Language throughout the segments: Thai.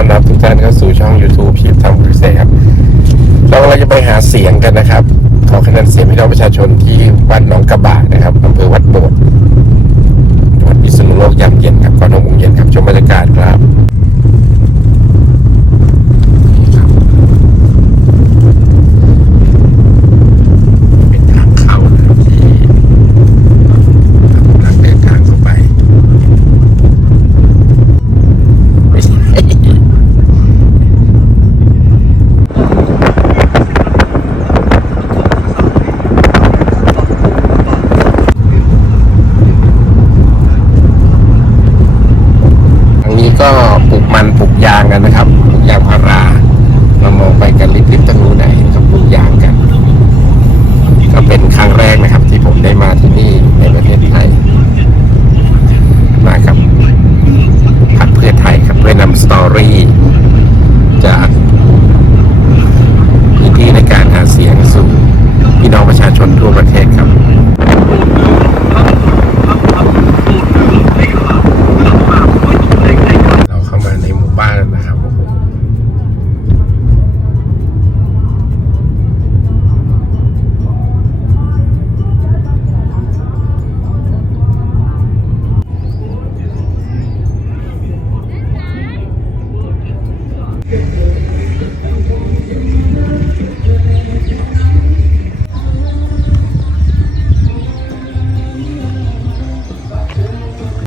อนรับทุกท่านเข้าสู่ช่อง YouTube พีททำกระแสครับ เราเราจะไปหาเสียงกันนะครับ ขอคะแนนเสียงพี่น้องประชาชนที่วัดนหนองกระบานะครับอำเภอวัดโบดจังหวัดพิษณุโลกยามเย็นครับก่อนหกโมงเย็นครับชมบรรยากาศครับเป็นทางเข้านะครับที่กำลังเดินทางเข้าไป ไม่ใช่ ทางนี้ก็ปลูกมันปลูกยางกันนะครับปลูกยางพารา เรามองไปกันริบๆทางนู้นนะเห็นเขาปลูกยางกัน ก็เป็นครั้งแรกนะครับ ที่ผมได้มาที่นี่ในประเทศไทย มากับพักเพื่อไทยครับเพื่อนำสตอรี่จากพื้นที่ในการหาเสียงสู่พี่น้องประชาช นทั่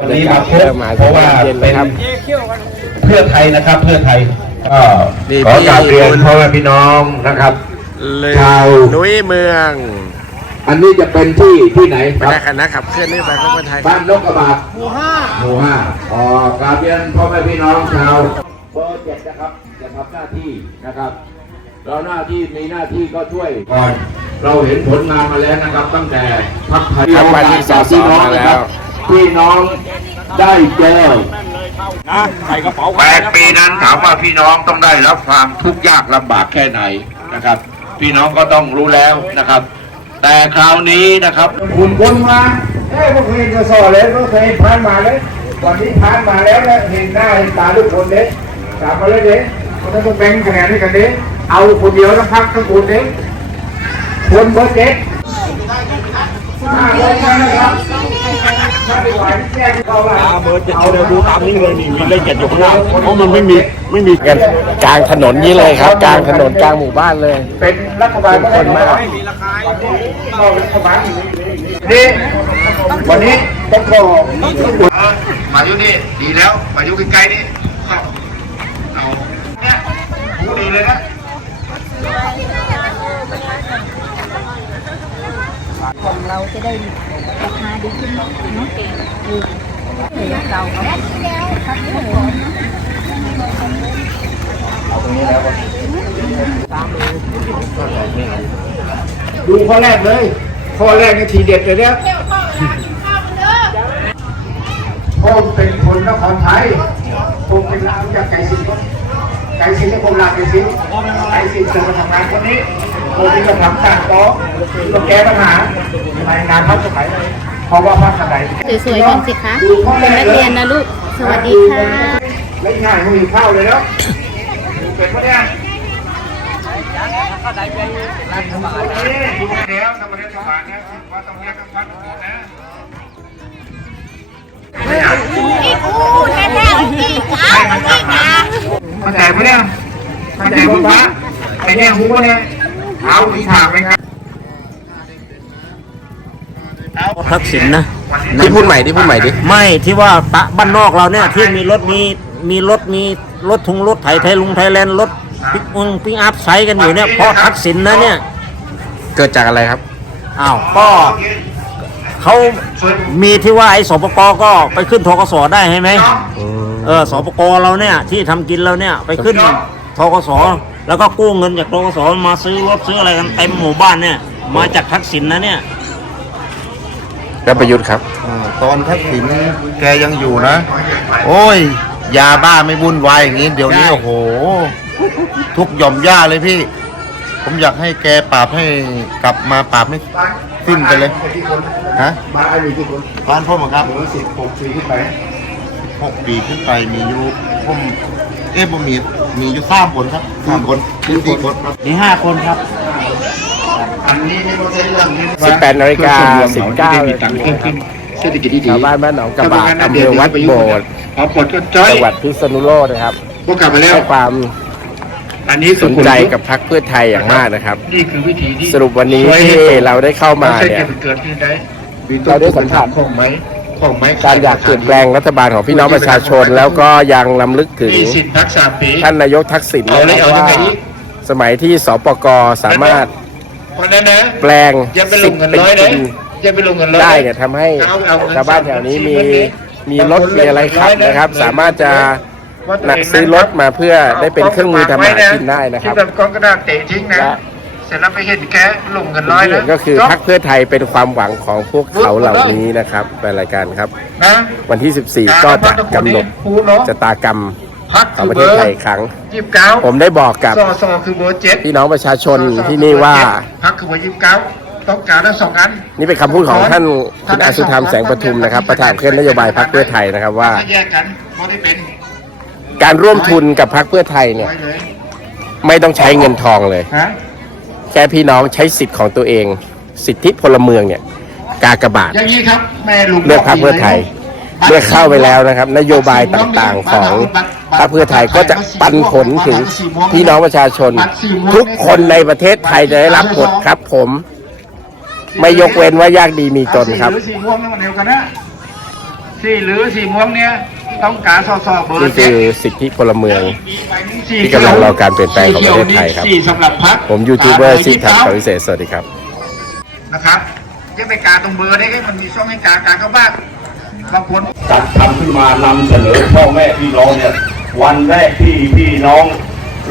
บรรยากาศเริ่มมาเพราะว่าเย็นๆเป็แล้วนครับเพื่อไทยนะครับ เพื่อไทยก็นี่ขอกราบพี่เรียนคุณพ่อแม่พี่น้องนะครับเลยชาวนุ้ยเมือง อันนี้จะเป็นที่ที่ไหนบครรับรยากาศนะขับเคลื่อนนโยบายของคนไทยบ้านนกกระบาดหมู่ห้าหมู่ห้าขอกราบเรียนพ่อแม่พี่น้องชาวเบอร์เจ็ดนะครับจะทำหน้าที่นะครับเราหน้าที่มีหน้าที่ก็ช่วยก่อน เราเห็นผลงานมาแล้วนะครับ ตั้งแต่พักไทยครับวันที่สองสองมาแล้ว พี่น้องได้เจอแปดปีนั้นถามว่าพี่น้องต้องได้รับความทุกข์ยากลำบากแค่ไหนนะครับ พี่น้องก็ต้องรู้แล้วนะครับ แต่คราวนี้นะครับคุณคนมาเอ้ยพวกเคยจะสอนเลยพวกเคยผ่านมาเลยวันนี้ผ่านมาแล้วแล้วเห็นหน้าเห็นตาทุกคนเด้กลับมาเลยเด้คนนั้นต้องแบ่งคะแนนให้กันเด้เอาคนเดียวทั้งพักทั้งคนเด้คนเบอร์เจ็ดห้าคนนะครับ ถ้าเบอร์เจ็ดเอาเดี๋ยวดูตามนี้เลยนี่มีเลขเจ็ดอยู่ข้างล่าเพราะมันไม่มีไม่มีกันกลางถนนนี้เลยครับ กลางถนนกลางหมู่บ้านเลย เป็นรัฐบาลคนมากรัฐบาลนี่วันนี้ต้องขอมาอยู่นี่ดีแล้วมาอยู่ใกล้ๆนี่เอาเนี่ยหูดีเลยนะของเราจะได้ ราคาดีขึ้นเนาะเก่งเออเราครับครับเออดูข้อแรกเลย ข้อแรกนี่ทีเด็ดเลยเนี่ยผมเป็นคนนครไทยผมเป็นลาวจากไก่สิงไก่สิงที่ผมลาไก่สิงไก่สิงจะมาทำงานคนนี้ ผมที่จะทำการต่อเราแก้ปัญหาในงานพักสมัยเพราะว่าพักสมัยสวยๆกันสิคะดูข้อแรเป็นกนักเลเรียยนนะลูก สวัสดีค่ะไม่ง่ายไม่มีข้าวเลยแล้วดูเป็นปะเนี่ยนี่ดูแล้วทำมาได้สบายนะว่าต้องเรียกกันพักนะมันแตกไปเนี่ยมันแตกบนฟ้าไอ้เนี่ยหูเนี่ย เอาอีกฉากไหมครับทักษิณนะที่พูดใหม่ที่พูดใหม่ดิไม่ที่ว่าตะบ้านนอกเราเนี่ยที่มีรถมีมีรถมีรถทุงรถไถไทยลุงไทยแลนด์รถปิกองปิกอัพใช้กันอยู่เนี่ยเพราะทักษิณนะเนี่ย เกิดจากอะไรครับอ้าวก็เขามีที่ว่าไอ้สปกก็ไปขึ้นทกสได้ใช่ไหมเออสปกเราเนี่ยที่ทำกินเราเนี่ยไปขึ้นทกส แล้วก็กู้เงินจากทกสมาซื้อรถซื้ออะไรกันเต็มหมู่บ้านเนี่ย มาจากทักษิณนะเนี่ย แล้วประยุทธ์ครับตอนทักษิณแกยังอยู่นะ โอ้ย ยาบ้าไม่วุ่นวายอย่างนี้ เดี๋ยวนี้โอ้โห ทุกหย่อมย่าเลยพี่ ผมอยากให้แกปราบให้กลับมาปราบให้สิ้นไปเลย ฮะมาไอ้มีกี่คนบ้านผมอะครับเหลือสิบหกสี่ขึ้นไป หกปีขึ้นไปมีอยู่ผม เอ๊ะผมมีมีอยู่สามคนครับสามคนสี่สี่คนครับมีห้าคนครับอันนี้ไม่ใช่เรื่องนี้18นาฬิกา19นาทีนะครับเศรษฐกิจที่ดีชาวบ้านบ้านหนองกระบากอำเภอวัดโบดเอาปลดก็จ้อยจังหวัดพิษณุโลกนะครับพวกกลับมาแล้วให้ความอันนี้สนใจกับพรรคเพื่อไทยอย่างมากนะครับนี่คือวิธีที่สรุปวันนี้ที่เราได้เข้ามาเนี่ยเกิดที่ไหนเราได้สัมผัสของไหมของไหม การอยากเปลี่ยนแปลงรัฐบาลของพี่น้องประชาชน แล้วก็ยังลำลึกถึงมีสิทธิ์ทักษะปีท่านนายกทักษิณเอาเลยนะคเอารับยังว่าไงอีกสมัยที่สปกสามารถเพราะนั้นนะแปลงอย่าไปลสิงทธิ์เงินเป็นร้อยจนะริงอย่าไปลงเงินร้อยได้เนี่ยทำให้เอาเอาเงินชาวบ้านแถวนี้มีสามสิบมีรถมีอะไรขับนะครับ สามารถจะหนักซื้อรถมาเพื่อได้เป็นเครื่องมือทำมาหากินได้นะครับที่แบบกองกระดาษเตะทิ้งนะและเส ร็จแล้วไปเห็นแกลงเงินร้อยที่นะเห็นก็คือจบพรรคเพื่อไทยเป็นความหวังของพวกเขาเหล่านี้นะครับในรายการครับ นะวันที่ 14 ก็จะกำหนดพูดเนาะชะตากรรมพักขคือองประเบเทศอร์ไทยอีกครั้ง ยี่สิบเก้าผมได้บอกกับซอซอคือเบอร์เจ็ดพี่น้องประชาชนที่นี่ว่า พักคือเบอร์ยี่สิบเก้าต้องการทั้งสองอัน นี่เป็นคำพูดของท่านคุณอาสุธรรมแสงประทุมนะครับประธานเคลื่อนนโยบายพรรคเพื่อไทยนะครับว่า ถ้าแยกกันไม่ได้เป็นการร่วมทุนกับพรรคเพื่อไทยเนี่ย ไว้เลยไม่ต้องใช้เงินทองเลย ฮะ แค่พี่น้องใช้สิทธิ์ของตัวเอง สิทธิพลเมืองเนี่ย กากบาทอย่างนี้ครับแม่ลุงเลือกพรรคเพื่อไทยเมื่อเข้าไปแล้วนะครับ นโยบายต่างๆของพรรคเพื่อไทยก็จะปันผลถึงพี่น้องประชาชน ทุกคนในประเทศไทยจะได้รับผลครับ ผม ไม่ยกเว้นว่ายากดีมีจนครับสีหรือสีม่วงนั่นมันเดียวกันนะสีหรือสีม่วงเนี่ย ต้องการสอสอเบอนี่ร์เจ็คืดอสิทธิพลเมืองสีที่กำลังรอการเปลี่ยนแปลงของประเทศไทยครับ สีสำหรับพักผมยูทูบเบอร์ชื่อทัพวิเศษสวัสดีครับ นะครับยังไปการตรงเบอร์ได้ไงมันมีช่องให้การการเข้าบ้านบางคน จัดทำขึ้นมานำเสนอพ่อแม่พี่น้องเนี่ยวันแรกที่พี่น้อง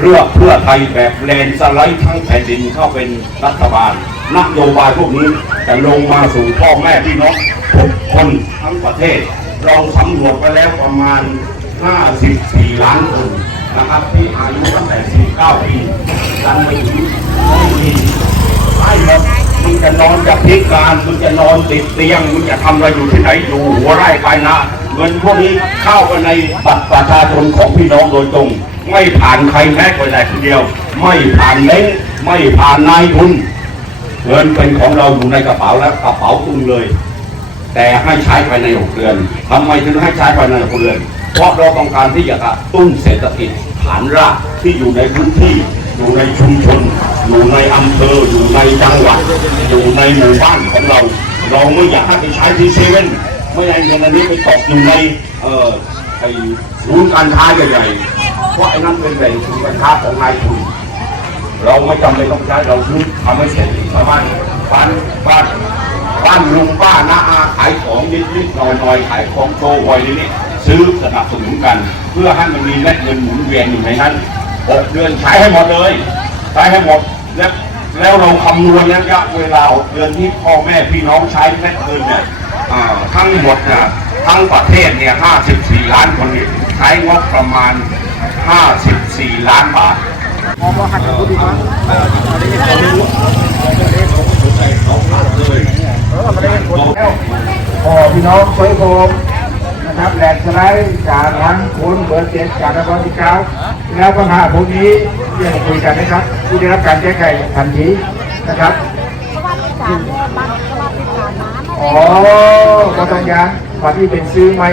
เลือกเพื่อไทยแบบแลนด์สไลด์ทั้งแผ่นดินเข้าเป็นรัฐบาลนโยบายพวกนี้จะลงมาสู่พ่อแม่พี่น้องทุกคนทั้งประเทศ เราสำรวจไปแล้วประมาณ 54 ล้านคนนะครับที่อายุตั้งแต่ 19 ปียันไปถึงไม่หมดมึงจะนอนกับพิการมึงจะนอนติดเตียงมึงจะทำอะไรอยู่ที่ไหนอยู่หัวไร่ปลายนาเงินพวกนี้เข้าไปในบัตรประชาชนของพี่น้องโดยตรง ไม่ผ่านใครแม้แต่แต่คนเดียว ไม่ผ่านเล้งไม่ผ่านนายทุนเงินเป็นของเราอยู่ในกระเป๋าแล้วกระเป๋าตุงเลย แต่ให้ใช้ภายในหกเดือนทำไมถึงให้ใช้ภายในหกเดือน เพราะเราต้องการที่จะกระตุ้นเศรษฐกิจฐานรากที่อยู่ในพื้นที่ อยู่ในชุมชน อยู่ในอำเภอ อยู่ในจังหวัด อยู่ในหมู่บ้านของเรา เราไม่อยากให้ไปใช้ที่เซเว่น ไม่อยากให้เงินอันนี้ไปตกอยู่ในเอ่อไอ้ศูนย์การค้าใหญ่ๆ เพราะไอ้นั่นเป็นแหล่งศูนย์การค้าของนายทุน เราไม่จำเป็นต้องใช้ เราซื้อทำให้เสร็จชาวบ้านบ้านบ้านานลุงป้าน้าอาขายของนิดนิดๆหน่อยหน่อยๆขายของโชว์หอยนี่ซื้อสนับสนุนกัน เพื่อให้มันมีเม็ดเงินหมุนเวียนอยู่ในนั้นหกเดือนใช้ให้หมดเลยใช้ให้หมดแล้วแล้วเราคำนวณระยะเวลาหกเดือนที่พ่อแม่พี่น้องใช้เม็ดเงินเนี่ยอ่าทั้งหมดนี่ยทั้งประเทศเนี่ย54 ล้านคนเนี่ยใช้งบประมาณ 54 ล้านบาทพอ พี่น้องช่วยผมนะครับแหลกสไลด์จากทั้งคนเบอร์เจ็ดจากนครที่เก้าแล้วปัญหาพวกนี้เรื่องคุยกันนะครับที่ได้รับการแก้ไขทันทีนะครับอ๋อก็ต้องยางว่าที่เป็นซื้อไหม